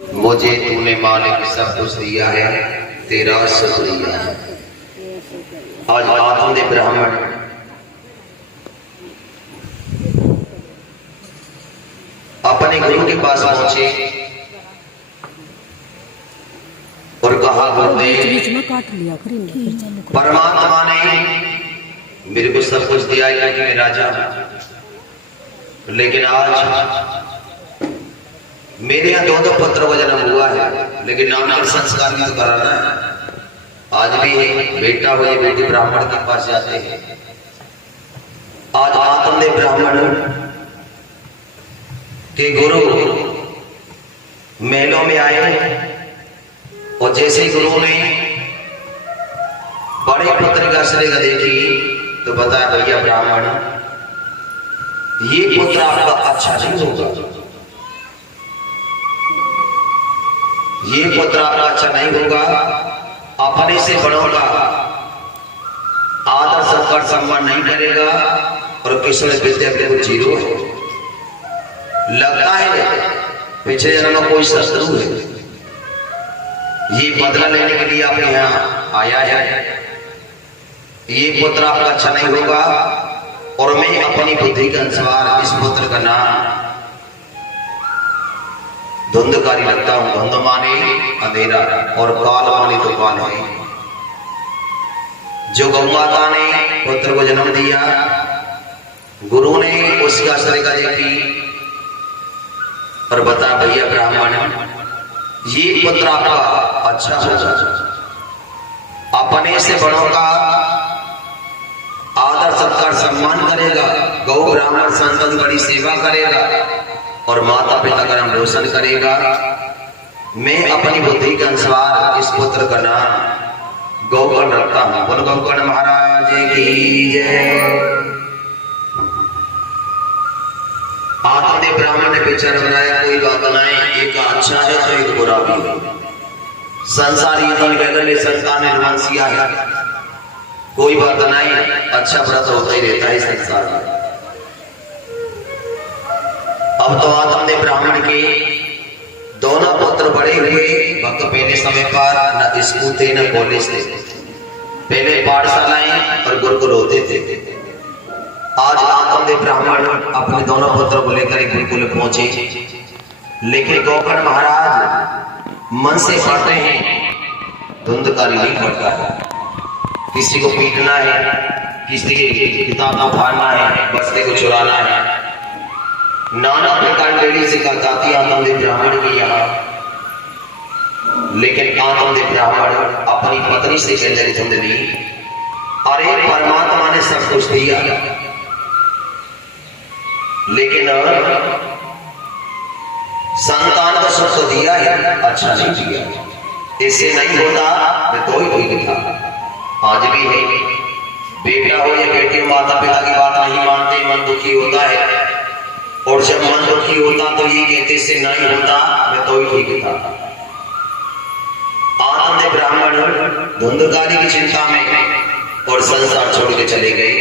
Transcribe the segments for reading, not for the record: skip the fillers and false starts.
मुझे तूने मालिक सब कुछ दिया है, तेरा शुक्रिया है। आज आत्मदे ब्राह्मण अपने गुरु के पास पहुंचे और कहा, गुरुदेव परमात्मा ने मेरे को सब कुछ दिया है कि मैं राजा हूं, लेकिन आज मेरे यहाँ दो पुत्र को जन्म हुआ है, लेकिन नामकरण संस्कार भी तो कराना है। आज भी बेटा हो या बेटी ब्राह्मण के पास जाते हैं। आज आत्मदेव ब्राह्मण के गुरु महलों में आए और जैसे ही गुरु ने बड़े पुत्र का श्रेय देखी तो बताया, भैया ब्राह्मण, ये पुत्र आपका अच्छा नहीं होगा, ये पुत्र आपका अच्छा नहीं होगा। अपने से बड़ों का आदर सत्कार सम्मान नहीं करेगा और किशोर विद्या के जीरो है। लगता है पिछले जन्म में कोई शत्रु है, ये बदला लेने के लिए आपके यहाँ आया है। ये पुत्र आपका अच्छा नहीं होगा और मैं अपनी बुद्धि के अनुसार इस पुत्र का नाम धुंधकारी लगता हूं। धुंध माने अंधेरा और काल माने तो काल है। जो गौ माता ने पुत्र को जन्म दिया, गुरु ने उसका श्रेय देखी और बता, भैया ब्राह्मण, ये पुत्र आपका अच्छा होगा, अपने से बड़ों का आदर सत्कार सम्मान करेगा, गौ ब्राह्मण संतन बड़ी सेवा करेगा और माता पिता का नाम रोशन करेगा। मैं अपनी बुद्धि के अनुसार इस पुत्र का नाम गौकर्ण रखता हूं। बोल गौकर्ण महाराज की जय। आत्मदेव ब्राह्मण ने विचार बनाया, कोई बात नहीं, एक अच्छा है तो एक बुरा भी है। संसार ये संसार निर्वंशिया है, कोई बात नहीं, अच्छा बुरा तो होता ही रहता है संसार में। अब तो आत्मदेव ब्राह्मण के दोनों पुत्र बड़े हुए। वक्त पहले समय पर न स्कूल थे न कॉलेज थे, पहले पाठशालाएं और गुरुकुल होते थे। आज आत्मदेव ब्राह्मण अपने दोनों पुत्रों को लेकर एक गुरुकुल पहुंचे, लेकिन गौकर्ण महाराज मन से पढ़ते हैं, धुंधकारी नहीं पढ़ता है। किसी को पीटना है, किसी की किताब उठाना है, बस्ते को चुराना है, नाना प्रकार लेडी सिखाती आत्मदेव ब्राह्मण की यहाँ। लेकिन आत्मदेव ब्राह्मण अपनी पत्नी से कहने धुंधली, अरे परमात्मा ने सब कुछ दिया, लेकिन संतान को सुख तो दिया है, अच्छा नहीं दिया। इससे नहीं होता मैं तो ही ठीक था। आज भी है, बेटा हो या बेटी, माता पिता की बात नहीं मानते, मन दुखी होता है। और जब मन दुखी होता तो ये कहते से नहीं होता मैं तो ही ठीक था। आत्मदेव ब्राह्मण धुंधकारी की चिंता में और संसार छोड़ के चले गए।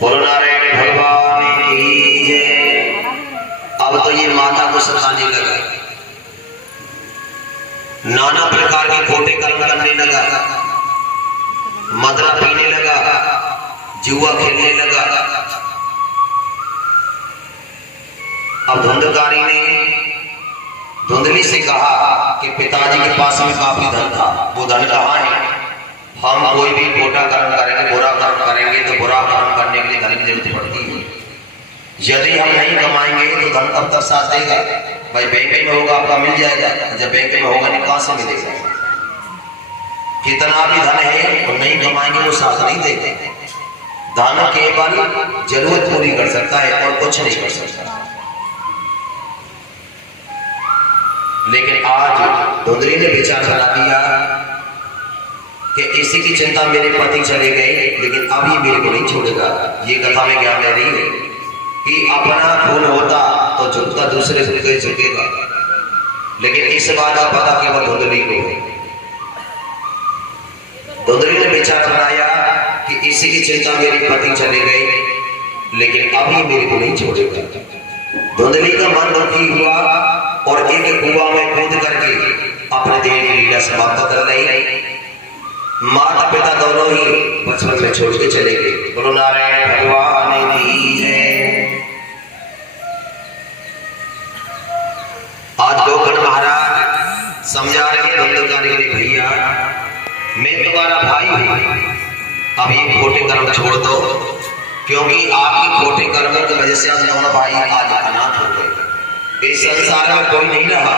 बोलो नारायण भगवान की जय। अब तो ये माता को सताने लगा, नाना प्रकार के खोटे कर्म करने लगा, मदरा पीने लगा, जुआ खेलने लगा। अब धुंधकारी ने धुंधली से कहा कि पिताजी के पास में काफी धन था, वो धन कहाँ है? हम कोई भी खोटा कर्म करेंगे, बुरा कर्म करेंगे तो बुरा कर्म करने के लिए धन की जरूरत पड़ती है। यदि हम नहीं कमाएंगे तो धन कब तक साथ देगा? भाई बैंक में होगा आपका मिल जाएगा, जब बैंक में होगा नहीं कहां से मिलेगा? कितना भी धन है और नहीं कमाएंगे वो साथ नहीं देते। धन केवल जरूरत पूरी कर सकता है और कुछ नहीं कर सकता। लेकिन आज धुंधली ने विचार करा दिया कि इसी की चिंता मेरे पति चले गए, लेकिन अभी मेरे को नहीं छोड़ेगा। ये कथा में ज्ञान ले रही है कि अपना खून होता तो झुकता दूसरे से झुकेगा, लेकिन इस बात का पता केवल धुंधली को है। धुंधली ने विचार बनाया कि इसी की चिंता मेरे पति चले गए, लेकिन अभी मेरे को नहीं छोड़ेगा। धुंधली का मन दुखी हुआ और एक कुआं में कूद करके अपने देह की लीला समाप्त कर ली। माता पिता दोनों ही बचपन में छोड़ के चले गए। बोलो नारायण भगवान की जय। आज गोकर्ण महाराज समझा रहे धुंधकारी के भैया, मैं तुम्हारा भाई हूं, अब ये खोटे कर्म छोड़ दो, क्योंकि आपके खोटे कर्मों की वजह से हम दोनों भाई आज अनाथ हो गए। इस संसार में कोई नहीं रहा,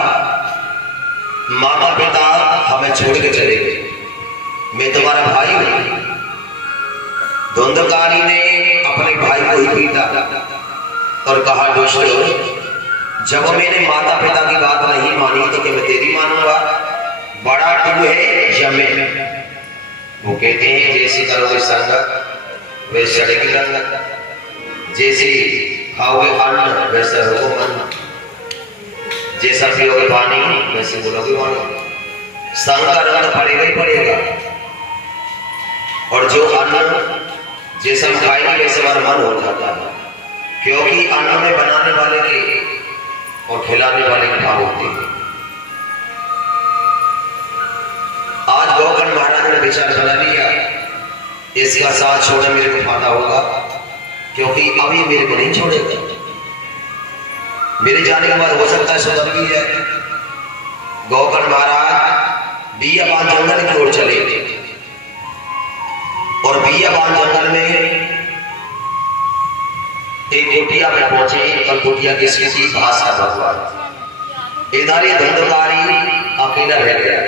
माता पिता हमें छोड़ के चले गए, मैं तुम्हारा भाई हूं। धुंधकारी ने अपने भाई को ही पीटा और कहा, दुष्ट, जब मेरे माता पिता की बात नहीं मानी तो क्या मैं तेरी मानूंगा? बड़ा तू है या मैं? वो कहते हैं, जैसी करोगे संगत वैसे चढ़ेगी रंगत, जैसे खाओगे अन्न वैसे होगा मन, जैसा पियोगे पानी वैसे बोलोगे वाणी। संग का रंग पड़ेगा ही पड़ेगा, और जो अन्न जैसा हम खाएंगे वैसे हमारा मन हो जाता है, क्योंकि अन्न में बनाने वाले के और खिलाने वाले के भाव होते हैं। आज गोकर्ण महाराज ने विचार बना लिया, इसका साथ छोड़ने मेरे को फायदा होगा, क्योंकि अभी मेरे को नहीं छोड़ेगा, मेरे जाने के बाद हो सकता है सुधर भी जाए। गोकर्ण महाराज बियाबान जंगल की ओर चले और बियाबान जंगल में एक कुटिया में पहुंचे और कुटिया की स्थिति घास का भगवान। इधर ये धुंधकारी अकेला रह गया,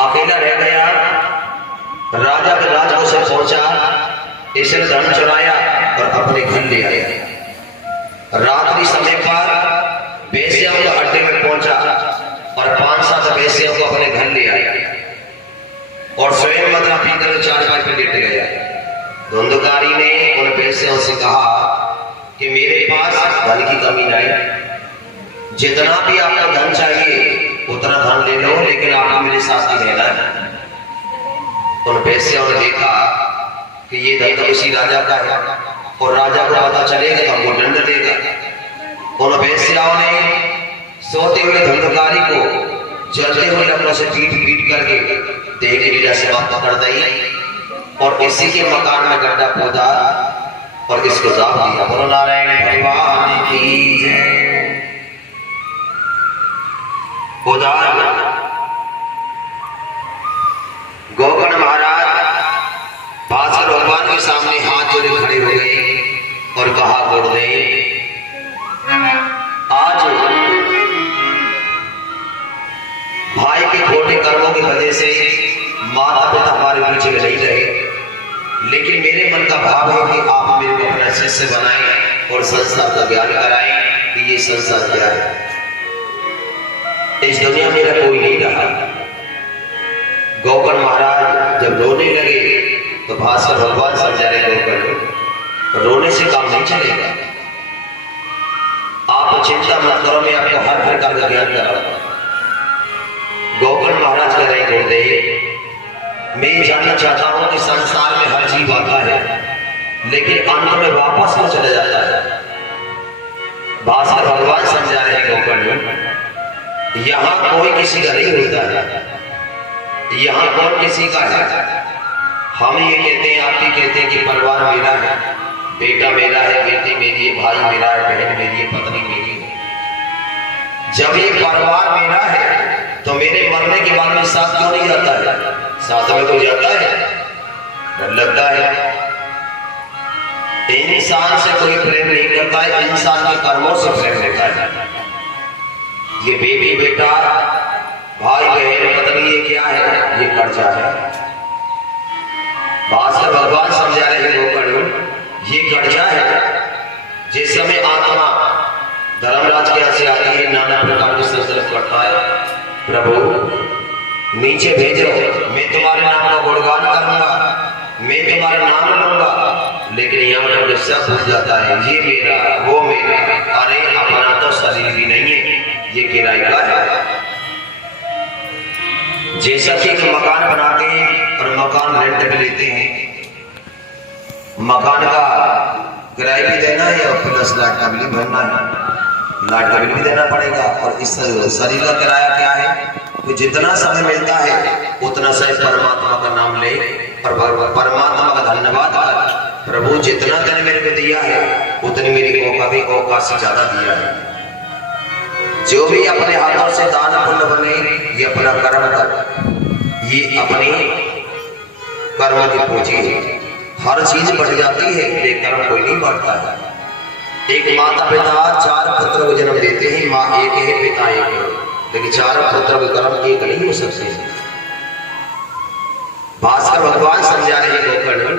अकेला रह गया। राजा के राजकोष से पहुंचा, इसे धन चुराया और अपने घर ले आया। रात्रि समय पर बेसियों के अड्डे में पहुंचा और 5-7 बेसियों को अपने घर ले आया और स्वयं मदरा पीकर चारपाई पर लेट गया। धुंधकारी ने उन बेसियों से कहा कि मेरे पास धन की कमी नहीं, जितना भी आपको धन चाहिए उतना धन ले लो, लेकिन आपको मेरे साथ ही रहना है। उन बेसियों ने देखा कि ये धन तो किसी राजा का है और राजा को पता चलेगा तो हमको दंड देगा। उन बेसियों ने सोते हुए धुंधकारी को जलते हुए लकड़ों से पीट पीट करके देह की लीला समाप्त कर दी और इसी के मकान में गड्ढा खोदा और इसको दाब दिया। बोलो नारायण भगवान की जय। गोकर्ण महाराज भास्कर भगवान के सामने हाथ जोड़े खड़े हो गए और कहा, गुरुदेव, आज भाई के खोटे कर्मों की वजह से माता पिता हमारे पीछे नहीं रहे, लेकिन मेरे मन का भाव है कि आप मेरे को अपना शिष्य बनाएं और संसार का ज्ञान कराएं कि ये संसार क्या है। इस दुनिया में मेरा कोई नहीं रहा। गोकर्ण महाराज जब रोने लगे तो भास्कर भगवान समझा रहे, गोकर्ण, रोने से काम नहीं चलेगा, आप चिंता मत करो, मैं आपको हर प्रकार का ज्ञान कराऊंगा। गोकर्ण महाराज कह रहे, गुरुदेव, मैं जानना चाहता हूं कि संसार में हर जीव आता है लेकिन अंत में वापस में चला जाता है। भास्कर भगवान समझा रहे, गोकर्ण, यहां कोई किसी का नहीं होता है, यहां कौन किसी का है? हम ये कहते हैं, आप ही कहते हैं कि परिवार मेरा है, बेटा मेरा है, बेटी मेरी है, भाई मेरा है, बहन मेरी है, पत्नी मेरी है। जब ये परिवार मेरा है तो मेरे मरने के बाद में साथ क्यों नहीं जाता है? साथ में तो जाता है, डर लगता है। इंसान से कोई प्रेम नहीं करता है, इंसान के कर्मों से प्रेम होता है। ये बेटी बेटा, भाई बहन, पत्नी, ये क्या है? ये कर्जा है। भास्कर भगवान समझा रहे हैं, गोकर्ण, ये कर्जा है। जिस समय आत्मा धर्मराज के यहाँ से आती है, नाना प्रकार की संकल्प करता है, प्रभु नीचे भेजो, मैं तुम्हारे नाम का गुणगान करूंगा, मैं तुम्हारा नाम लूंगा, लेकिन यहाँ पर सब भूल जाता है, ये मेरा, वो मेरा। अरे अपना तो शरीर भी नहीं है, ये किराए का है। जैसा कि एक मकान बनाते हैं और मकान रेंट पे लेते हैं, मकान का किराया भी देना है और प्लस लाइट का बिल भरना है। लाइट का बिल भी देना पड़ेगा। और इस शरीर का किराया क्या है कि जितना समय मिलता है उतना समय परमात्मा का नाम ले और परमात्मा का धन्यवाद कर, प्रभु जितना तूने मेरे को दिया है उतनी मेरी औकात से ज्यादा दिया है। जो भी अपने हाथों से दान पुण्य बने ये अपना कर्म कर, ये अपनी कर्म की पूंजी है। हर चीज बढ़ जाती है लेकिन कर्म कोई नहीं बढ़ता है। एक माता पिता 4 पुत्र को जन्म देते हैं, माँ एक है पिता एक है, लेकिन 4 पुत्र के कर्म एक नहीं हो सकते। भास्कर भगवान समझा रहे गोकर्ण,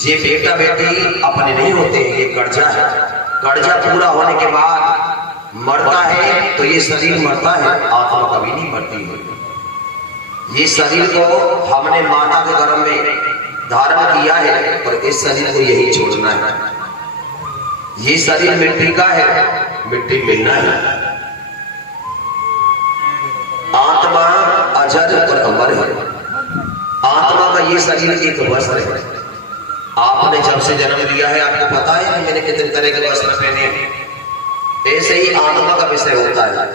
ये बेटा बेटी अपने नहीं होते हैं, ये कर्जा है। कर्जा पूरा होने के बाद मरता है तो ये शरीर मरता है, आत्मा कभी नहीं मरती है। ये शरीर को हमने माता के गर्भ में धारण किया है और इस शरीर को यही छोड़ना है। ये शरीर मिट्टी का है, मिट्टी मिलना है। आत्मा अजर और अमर है। आत्मा का ये शरीर एक वस्त्र है। आपने जब से जन्म लिया है आपको पता है कि मैंने कितने तरह के वस्त्र पहने हैं। ऐसे ही आत्मा का विषय होता है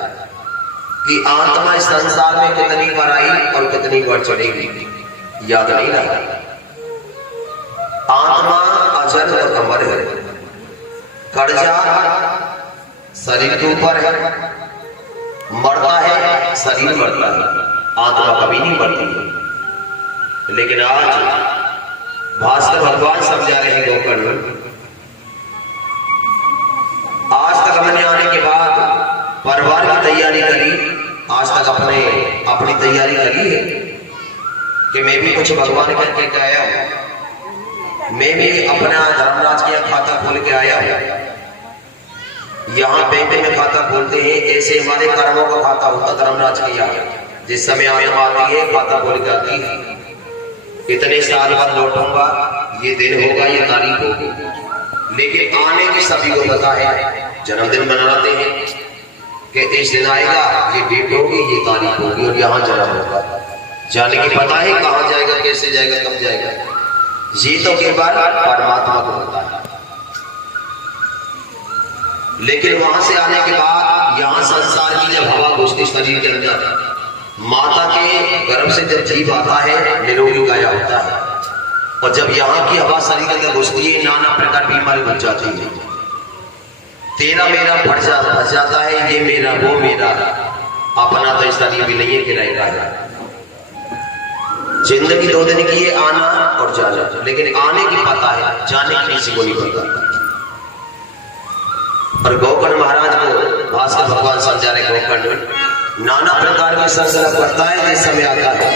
कि आत्मा इस संसार में कितनी बार आई और कितनी बार चढ़ेगी, याद नहीं रहा। आत्मा अजर और अमर है। कर्जा शरीर के ऊपर है, मरता है, शरीर मरता है, आत्मा कभी नहीं मरती है। लेकिन आज भास्कर भगवान समझा रहे हैं गोकर्ण, आज तक हमने आने के बाद परिवार की तैयारी करी, आज तक अपनी तैयारी करी है कि मैं भी कुछ भगवान करके आया हूं, मैं भी अपना धर्मराज के खाता खोल के आया हूं। यहाँ बैंक में खाता खोलते हैं, ऐसे हमारे कर्मों का खाता होता धर्मराज के यहाँ। जिस समय आत्मा आती है खाता खोल के आती है, इतने साल बाद लौटूंगा, ये दिन होगा, ये तारीख होगी। लेकिन आने की सभी को पता है, जन्मदिन मनाते हैं कि इस दिन आएगा, ये डेट होगी, ये तारीख होगी और यहाँ जन्म होगा। जाने की पता है कहाँ जाएगा, कैसे जाएगा, कब जाएगा, ये तो केवल परमात्मा को पता है। लेकिन वहां से आने के बाद यहाँ संसार की जब हवा घुसती शरीर के अंदर, माता के गर्भ से जब जीव आता है निरोगी काया होता है, और जब यहाँ की हवा शरीर के अंदर घुसती है नाना प्रकार बीमारी बच जाती है। तेरा मेरा फट जाता है, ये मेरा वो मेरा, अपना तो शरीर भी नहीं है, किराए का है। जिंदगी 2 दिन की है, आना और जाना, लेकिन आने की पता है, जाने की किसी को नहीं पता। और गोकर्ण महाराज को भास्कर भगवान समझा रहे, गोकर्ण नाना प्रकार के संकल्प करता है जिस समय आता है।